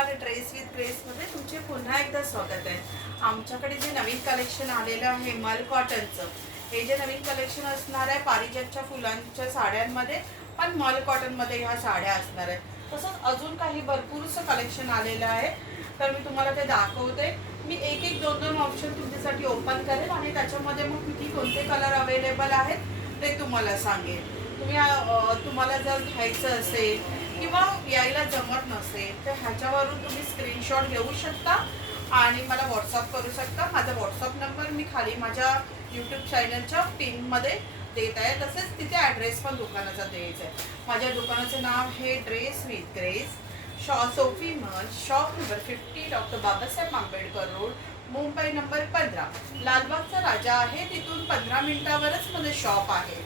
नमस्कार. Dress with ग्रेसमध्ये तुमचे पुन्हा एकदा स्वागत आहे. आमच्याकडे जे नवीन कलेक्शन आलेलं आहे मल कॉटनचं, हे जे नवीन कलेक्शन असणार आहे पारिजातच्या फुलांच्या साड्यांमध्ये, पण मल कॉटनमध्ये ह्या साड्या असणार आहेत. तसंच अजून काही भरपूरसं कलेक्शन आलेलं आहे, तर मी तुम्हाला ते दाखवते. मी एक एक दोन दोन ऑप्शन तुमच्यासाठी ओपन करेल आणि त्याच्यामध्ये मग किती कोणते कलर अवेलेबल आहेत ते तुम्हाला सांगेल. तुम्हाला जर घ्यायचं असेल किंवा यायला जमत नसेल तर ह्याच्यावरून तुम्ही स्क्रीनशॉट घेऊ शकता आणि मला व्हॉट्सअप करू शकता. माझा व्हॉट्सअप नंबर मी खाली माझ्या यूट्यूब चॅनलच्या पिनमध्ये देत आहे. तसेच तिथे ॲड्रेस पण दुकानाचा द्यायचा आहे. माझ्या दुकानाचं नाव हे ड्रेस विथ ग्रेस, सोफी मल, shop number 50, doctor Babasaheb Ambedkar road, Mumbai number 15. लालबागचा राजा आहे, तिथून 15 मिनिटावरच माझं शॉप आहे.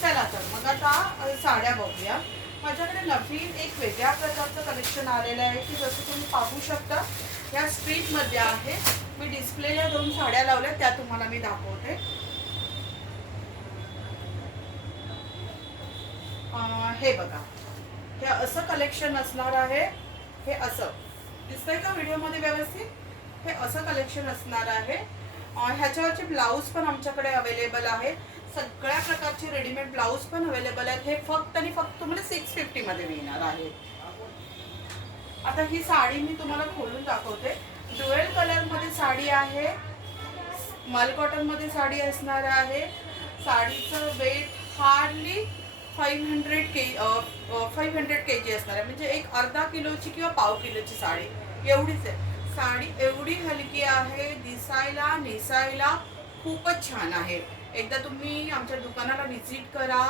चला तर मग आता साड्या बघूया. माझ्याकडे नवीन एक वेगळ्या प्रकारचं कलेक्शन आलेलं आहे की जसं तुम्ही पाहू शकता या स्ट्रीटमध्ये आहे. मी डिस्प्लेला 2 साड्या लावल्या, त्या तुम्हाला मी दाखवते. हे बघा, हे असं कलेक्शन असणार आहे. हे असं दिसतंय का व्हिडिओमध्ये व्यवस्थित? हे असं कलेक्शन असणार आहे. ह्याच्यावरचे ब्लाऊज पण आमच्याकडे अवेलेबल आहे. सगळ्या प्रकारचे रेडीमेड ब्लाऊज पण अवेलेबल आहेत. हे फक्त आणि फक्त तुम्हाला 650 मध्ये मिळणार आहे. आता ही साडी मी तुम्हाला खोलून दाखवते. ड्युएल कलर मध्ये साडी आहे, मल कॉटन मध्ये साडी असणार आहे. साडीचं वेट हार्डली 500 kg असणार आहे, म्हणजे एक अर्धा किलोची किंवा पाव किलोची साडी एवढीच आहे. साडी एवढी हलकी आहे, दिसायला नेसायला खूपच छान आहे. एकदा तुम्ही आमच्या दुकानाला व्हिजिट करा,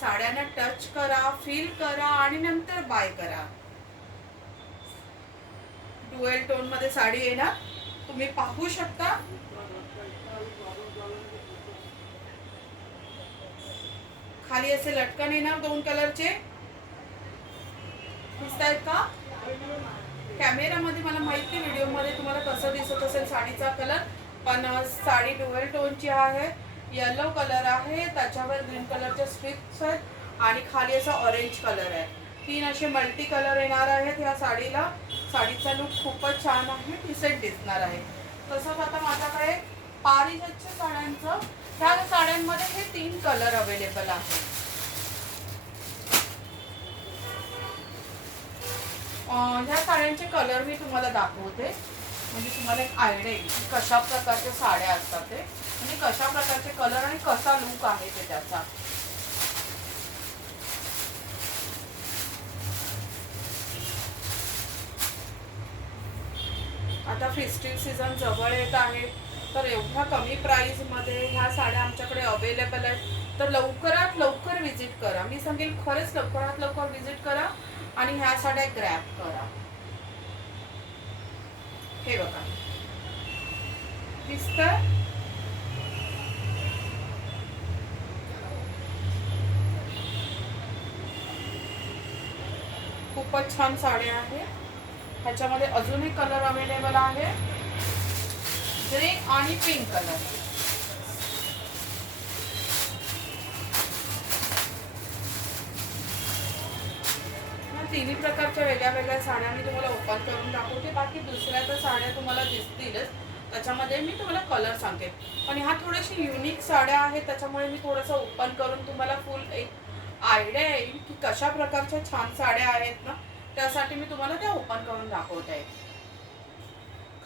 साड्यांना टच करा, फील करा आणि नंतर बाय करा. ड्युएल टोन मध्ये साडी येणार, तुम्ही पाहू शकता. खाली असे लटकन येणार 2 कलरचे, दिसत आहेत का? कॅमेरामध्ये मला माहिती, व्हिडिओमध्ये तुम्हाला कसं दिसत असेल साडीचा कलर, पण साडी ड्युएल टोनची आहे. येलो कलर आहे, त्याच्यावर ग्रीन कलरच्या स्ट्रिप्स आहेत आणि खाली असा ऑरेंज कलर आहे. 3 असे मल्टी कलर येणार आहेत ह्या साडीला. साडीचा लुक खूपच छान आहे, डिसेंट दिसणार आहे. तसंच आता माझ्याकडे पारिजातच्या साड्यांचं, ह्या साड्यांमध्ये हे 3 कलर अवेलेबल आहेत. ह्या साड्यांचे कलर मी तुम्हाला दाखवते, म्हणजे तुम्हाला एक आयडिया येईल की कशा प्रकारच्या साड्या असतात ते, म्हणजे कशा प्रकारचे कलर आणि कसा लुक आहे ते त्याचा. आता फेस्टिव्ह सीझन जवळ येत आहे, तर एवढ्या कमी प्राईसमध्ये ह्या साड्या आमच्याकडे अवेलेबल आहेत. तर लवकरात लवकर विजिट करा. मी सांगेल खरंच लवकरात लवकर विजिट करा आणि ह्या साड्या ग्रॅब करा. हे बघा, दिसतंय? खूपच छान साड्या आहे. ह्याच्यामध्ये अजून एक कलर अवेलेबल आहे, ग्रे आणि पिंक कलर. तिन्ही प्रकारच्या वेगळ्या वेगळ्या साड्या मी तुम्हाला ओपन करून दाखवते. बाकी दुसऱ्या तर साड्या तुम्हाला दिसतीलच, त्याच्यामध्ये मी तुम्हाला कलर सांगते. पण ह्या थोड्याशा युनिक साड्या आहेत, त्याच्यामुळे मी थोडंसं ओपन करून तुम्हाला फुल एक आयडिया येईल की कशा प्रकारच्या छान साड्या आहेत ना, त्यासाठी मी तुम्हाला त्या ओपन करून दाखवत आहे.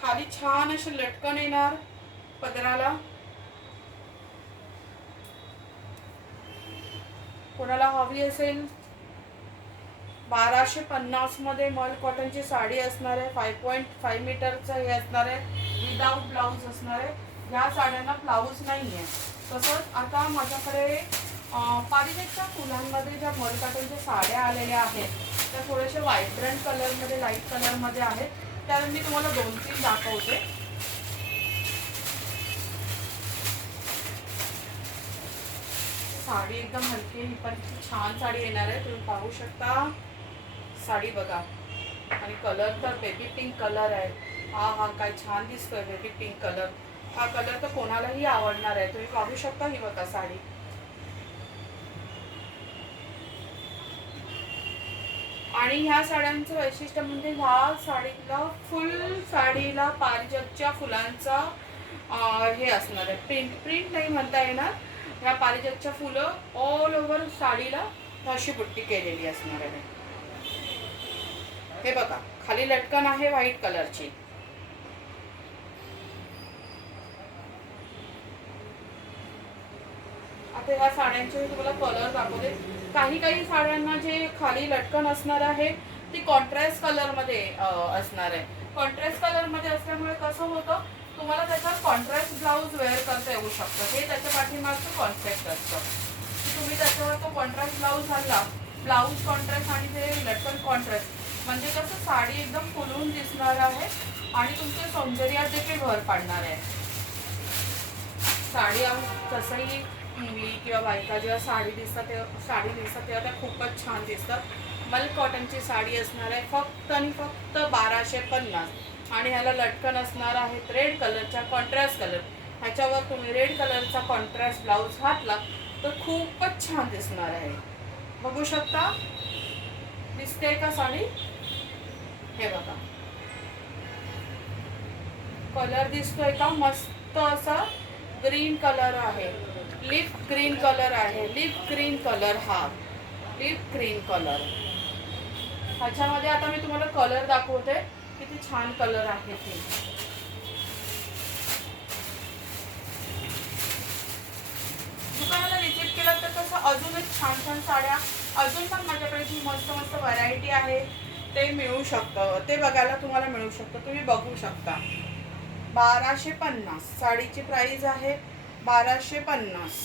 खाली छान असे लटकन येणार पदराला. कोणाला हवी असेल 1250 मध्ये मल कॉटनची साडी असणार आहे. 5.5 मीटरचं हे असणार आहे, विदाउट ब्लाऊज असणार आहे. ह्या साड्यांना ब्लाऊज नाही आहे. तसंच आता माझ्याकडे पारिजातच्या फुलांमध्ये ज्या मल कॉटनच्या साड्या आलेल्या आहेत त्या थोडेसे व्हायब्रंट कलरमध्ये, लाईट कलरमध्ये आहेत. त्या मी तुम्हाला 2-3 दाखवते. साडी एकदम हलकी, ही पण छान साडी येणार आहे, तुम्ही पाहू शकता. साडी बघा, आणि कलर तर बेबी पिंक कलर आहे. हा काय छान दिसतोय बेबी पिंक कलर. हा कलर तर कोणालाही आवडणार आहे. तुम्ही पाहू शकता. ही बघा साडी, आणि ह्या साड्यांचं वैशिष्ट्य म्हणजे ह्या साडीला फुल साडीला पारिजातच्या फुलांचा हे असणार आहे, प्रिंट प्रिंट नाही म्हणता येणार, ह्या पारिजातच्या फुलं ऑल ओव्हर साडीला अशी बुट्टी केलेली असणार आहे. हे बघा खाली लटकन आहे व्हाईट कलरची. आता ह्या साड्यांचे तुम्हाला कलर दाखवते. काही काही साड्यांना जे खाली लटकन असणार आहे ती कॉन्ट्रास्ट कलरमध्ये असणार आहे. कॉन्ट्रास्ट कलरमध्ये असल्यामुळे कसं होतं, तुम्हाला त्याचा कॉन्ट्रास्ट ब्लाऊज वेअर करता येऊ शकतं. हे त्याच्या पाठीमागचं कॉन्सेप्ट असतं. तुम्ही त्याच्यावर तो कॉन्ट्रास्ट ब्लाऊज घालला, ब्लाऊज कॉन्ट्रास्ट आणि ते लटकन कॉन्ट्रास्ट, म्हणजे कसं साडी एकदम फुलून दिसणार आहे आणि तुमच्या सौंदर्यात देखील भर पाडणार आहे. साडी तसंही मुली किंवा बायका जेव्हा साडी नेसतात तेव्हा त्या खूपच छान दिसतात. मल्क कॉटनची साडी असणार आहे फक्त आणि फक्त 1250 आणि ह्याला लटकन असणार आहे रेड कलरचा कॉन्ट्रास्ट कलर. ह्याच्यावर तुम्ही रेड कलरचा कॉन्ट्रास्ट ब्लाऊज घातला तर खूपच छान दिसणार आहे. बघू शकता, दिसते का साडी? हे बघा कलर दिसतोय का? मस्त असा ग्रीन कलर आहे, लिप ग्रीन कलर आहे. लिप ग्रीन कलर, हा लिप ग्रीन कलर. ह्याच्यामध्ये आता मी तुम्हाला कलर दाखवते, किती छान कलर आहे ते. दुकानाला विजिट केलं तर कसं अजूनच छान छान साड्या, अजून पण माझ्याकडे जी मस्त मस्त व्हरायटी आहे ते मिळू शकतं, ते बघायला तुम्हाला मिळू शकतं. तुम्ही बघू शकता. 1250 साडीची प्राइस आहे, 1250.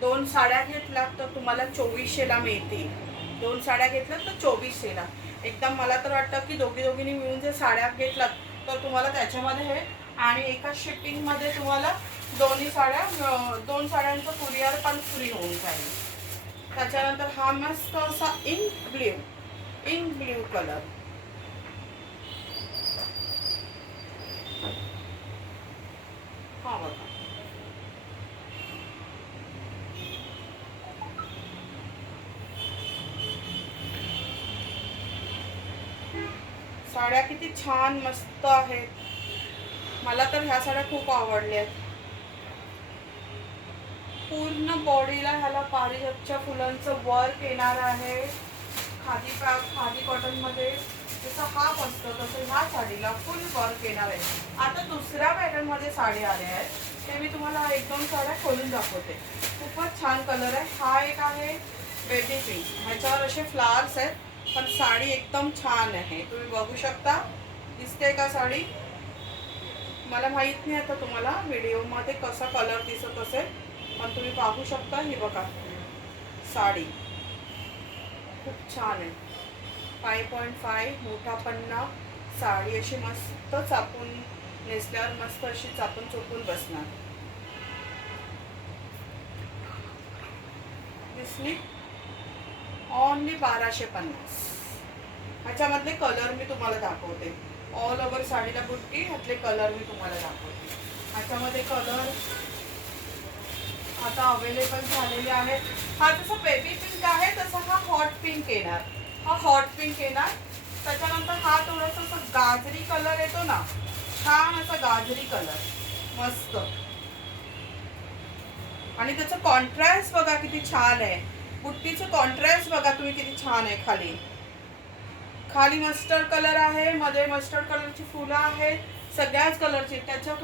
2 साड्या घेतल्या तर तुम्हाला 2400ला मिळतील. 2 साड्या घेतल्यात तर 2400ला. एकदम मला तर वाटतं की दोघींनी मिळून जर साड्या घेतलात तर तुम्हाला त्याच्यामध्ये हे आणि एका शिपिंगमध्ये तुम्हाला दोन्ही साड्या 2 साड्यांचं कुरिअर पण फ्री होऊन जाईल. त्याच्यानंतर हा मस्त असा इंक ब्ल्यू कलर. हा बघा साड्या किती छान मस्त आहेत. मला तर ह्या साड्या खूप आवडल्या. पूर्ण बॉडीला ह्याला पारिजातच्या फुलांचं वर्क येणार आहे. खादी कॉटनमध्ये जसं हाफ असतं तसं ह्या साडीला फुल वर्क येणार आहे. आता दुसऱ्या पॅटर्नमध्ये साडी आल्या आहेत, ते मी तुम्हाला 1-2 साड्या खोलून दाखवते. खूपच छान कलर आहे. हा एक आहे बेबी पिंक, ह्याच्यावर असे फ्लावर्स आहेत पण साडी एकदम छान आहे. तुम्ही बघू शकता, दिसते का साडी? मला माहित नाही आता तुम्हाला व्हिडिओमध्ये कसा कलर दिसत असेल, पण तुम्ही पाहू शकता. ही बघा साडी खूप छान आहे. 5.5 मोठा पन्ना. साडी अशी मस्त चापून नेसल्यावर मस्त अशी चापून चोपून बसणार. दिसली? ओनली 1250. ह्याच्यामधले कलर मी तुम्हाला दाखवते. ऑल ओव्हर साडीला बुट्टी, ह्यातले कलर मी तुम्हाला दाखवते. ह्याच्यामध्ये कलर आता अवेलेबल झालेले आहेत. हा जसा बेबी पिंक आहे तसा हा हॉट पिंक येणार. हा हॉट पिंक येणार. त्याच्यानंतर हा थोडासा गाजरी कलर येतो ना, छान असा गाजरी कलर मस्त. आणि त्याचं कॉन्ट्रास्ट बघा किती छान आहे. बुट्टीचं कॉन्ट्रास्ट बघा तुम्ही किती छान आहे. खाली मस्टर्ड कलर आहे, मध्ये मस्टर्ड कलरची फुलं आहेत, सगळ्याच कलरची. त्याच्या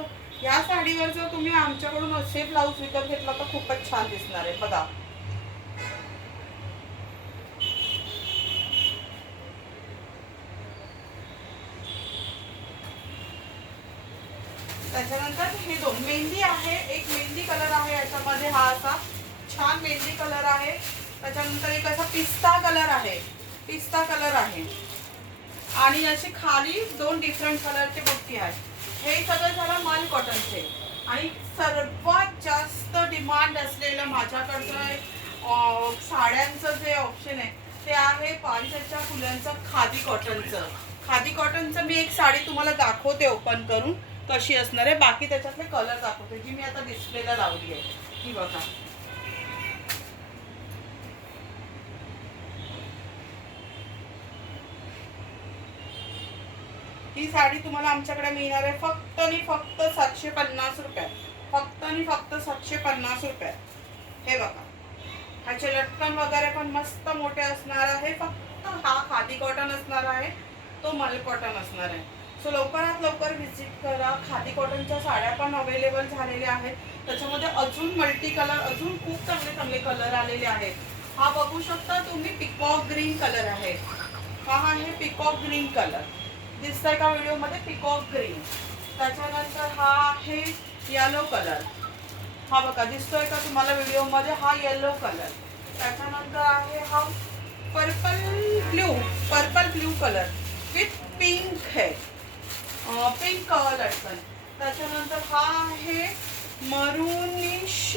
या साडीवर जर तुम्ही आमच्याकडून असे ब्लाऊज विकत घेतला तर खूपच छान दिसणार आहे. बघा त्याच्यानंतर हे 2 मेहंदी आहे. एक मेहंदी कलर आहे याच्यामध्ये, हा असा छान मेहंदी कलर आहे. त्याच्यानंतर एक असा पिस्ता कलर आहे आणि अशी खाली 2 डिफरंट कलरचे बुट्टी आहेत. हे सगळं झालं मल कॉटनचे. आणि सर्वात जास्त डिमांड असलेलं माझ्याकडचं साड्यांचं जे ऑप्शन आहे ते आहे पारिजातच्या फुलांचं खादी कॉटनचं. मी एक साडी तुम्हाला दाखवते ओपन करून कशी असणार आहे. बाकी त्याच्यातले कलर दाखवते जी मी आता डिस्प्लेला लावली आहे. ही बघा ही साडी तुम्हाला आमच्याकडे मिळणार आहे फक्त आणि फक्त 750 रुपयात. फक्त आणि फक्त 750 रुपयात. हे बघा, ह्याचे लटकन वगैरे पण मस्त मोठे असणार आहे. फक्त हा खादी कॉटन असणार आहे, तो मल कॉटन असणार आहे. सो लवकरात लवकर व्हिजिट करा. खादी कॉटनच्या साड्या पण अवेलेबल झालेल्या आहेत. त्याच्यामध्ये अजून मल्टी कलर, अजून खूप चांगले चांगले कलर आलेले आहेत. हा बघू शकता तुम्ही, पिकॉक ग्रीन कलर आहे. हा आहे पिकॉक ग्रीन कलर, दिसतंय का व्हिडिओमध्ये? Peacock green. त्याच्यानंतर हा आहे येलो कलर. हा बघा, दिसतोय का तुम्हाला व्हिडिओमध्ये? हा येलो कलर. त्याच्यानंतर आहे हा purple blue colour with pink है, पिंक कलर लटकन. त्याच्यानंतर हा आहे मरूनिश,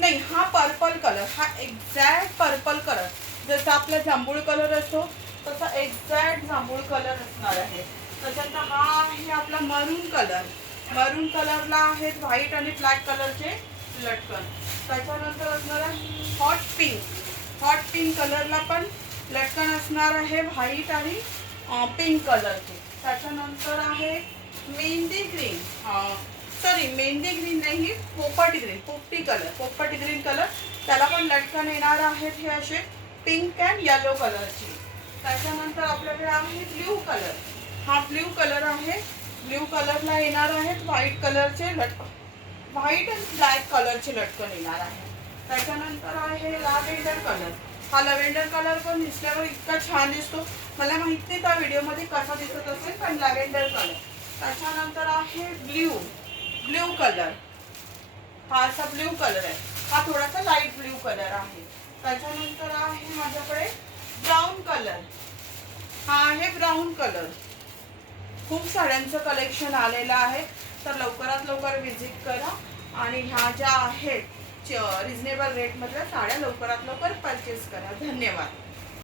नाही हा पर्पल कलर, हा एक्झॅक्ट पर्पल कलर. जसा आपला जांभूळ कलर असतो तसा एक्झॅक्ट जांभूळ कलर असणार आहे. त्याच्यानंतर हा आहे आपला मरून कलर. मरून कलरला आहेत व्हाईट आणि ब्लॅक कलरचे लटकन. त्याच्यानंतर असणार आहे हॉट पिंक. हॉट पिंक कलरला पण लटकन असणार आहे व्हाईट आणि पिंक कलरचे. त्याच्यानंतर आहे मेहंदी ग्रीन, मेहंदी ग्रीन नाही, पोपटी ग्रीन, पोपटी ग्रीन कलर. त्याला पण लटकन येणार आहेत हे असे पिंक अँड येलो कलरचे. त्याच्यानंतर आपल्याकडे आहे ब्ल्यू कलर. हा ब्ल्यू कलर आहे. ब्ल्यू कलरला येणार आहेत व्हाईट कलरचे लटकन, व्हाईट आणि ब्लॅक कलरचे लटकन येणार आहे. त्याच्यानंतर आहे लॅव्हेंडर कलर. हा लॅव्हेंडर कलर पण दिसल्यावर इतका छान दिसतो. मला माहित नाही त्या व्हिडिओमध्ये कसा दिसत असेल, पण लॅव्हेंडर कलर. त्याच्यानंतर आहे ब्ल्यू कलर. हा असा ब्ल्यू कलर आहे. हा थोडासा लाईट ब्ल्यू कलर आहे. त्याच्यानंतर आहे माझ्याकडे ब्राऊन कलर. हा आहे ब्राऊन कलर. खूप साड्यांचं कलेक्शन आलेलं आहे, तर लवकरात लवकर व्हिजिट करा आणि ह्या ज्या आहेत रिजनेबल रेटमधल्या साड्या लवकरात लवकर परचेस करा. धन्यवाद.